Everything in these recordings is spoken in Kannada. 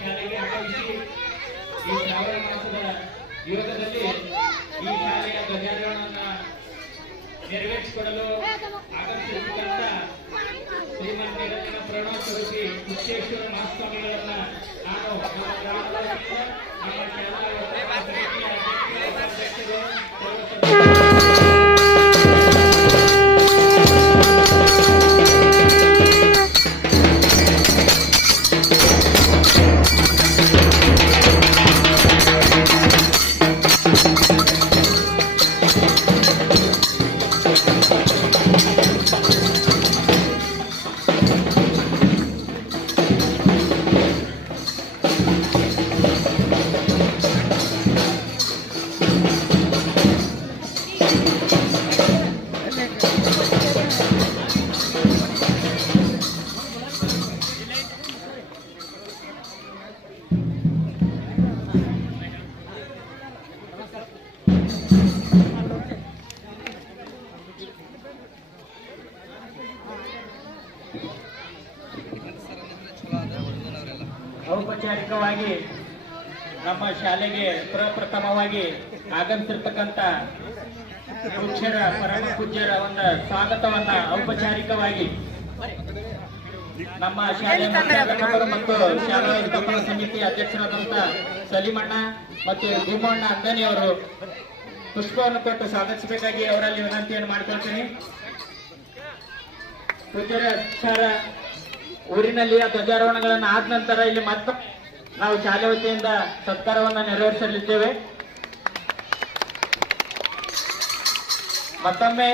ಶಾಲೆಗೆ ಆಗಮಿಸಿ ಈ ಶ್ರಾವಣ ಮಾಸದ ಯೋಗದಲ್ಲಿ ಈ ಶಾಲೆಯ ಧ್ವಜಾರೋಹಣವನ್ನು ನೆರವೇರಿಸಿಕೊಡಲು ಆಗಮಿಸಿರ್ತಕ್ಕಂಥ ಶ್ರೀಮನ್ ನಿರಂಜನ ಪ್ರಣವ ಸ್ವರೂಪಿ ಕುಚ್ಚೇಶ್ವರ ಮಹಾಸ್ವಾಮಿಗಳನ್ನ ನಾನು ನಮ್ಮ ಶಾಲಾ ಸಮಿತಿಯ ಅಧ್ಯಕ್ಷರು ಔಪಚಾರಿಕವಾಗಿ ನಮ್ಮ ಶಾಲೆಗೆ ಪ್ರಪ್ರಥಮವಾಗಿ ಆಗಮಿಸಿರ್ತಕ್ಕಂಥ ಪೂಜ್ಯರ ಪರಮ ಪೂಜ್ಯರ ಒಂದು ಸ್ವಾಗತವನ್ನ ಔಪಚಾರಿಕವಾಗಿ ನಮ್ಮ ಶಾಲೆಯ ಮುಖ್ಯಾಧ್ಯಾಪಕರು ಮತ್ತು ಶಾಲಾ ವ್ಯವಸ್ಥಾಪನಾ ಸಮಿತಿ ಅಧ್ಯಕ್ಷರಾದಂಥ ಸಲೀಮಣ್ಣ ಮತ್ತು ಭೀಮಣ್ಣ ಅಂದನಿ ಅವರು ಪುಷ್ಪವನ್ನು ಕೊಟ್ಟು ಸ್ವಾಗತಿಸಬೇಕಾಗಿ ಅವರಲ್ಲಿ ವಿನಂತಿಯನ್ನು ಮಾಡಿಕೊಳ್ತೀನಿ. ಪೂಜ್ಯರ ಊರಿನಲ್ಲಿ ಧ್ವಜಾರೋಹಣಗಳನ್ನು ಆದ ನಂತರ ಇಲ್ಲಿ ಮತ್ತೆ ನಾವು ಶಾಲೆ ವತಿಯಿಂದ ಸತ್ಕಾರವನ್ನು ನೆರವೇರಿಸಲಿದ್ದೇವೆ. ಮತ್ತೊಮ್ಮೆ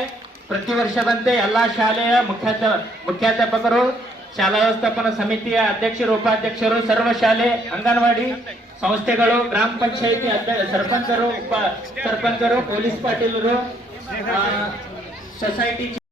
ಪ್ರತಿ ವರ್ಷದಂತೆ ಎಲ್ಲಾ ಶಾಲೆಯ ಮುಖ್ಯಾಧ್ಯಾಪಕರು, ಶಾಲಾ ವ್ಯವಸ್ಥಾಪನಾ ಸಮಿತಿಯ ಅಧ್ಯಕ್ಷರು, ಉಪಾಧ್ಯಕ್ಷರು, ಸರ್ವ ಶಾಲೆ, ಅಂಗನವಾಡಿ ಸಂಸ್ಥೆಗಳು, ಗ್ರಾಮ ಪಂಚಾಯಿತಿ ಸರ್ಪಂಚರು, ಉಪ ಸರ್ಪಂಚರು, ಪೊಲೀಸ್ ಪಾಟೀಲರು, ಸೊಸೈಟಿ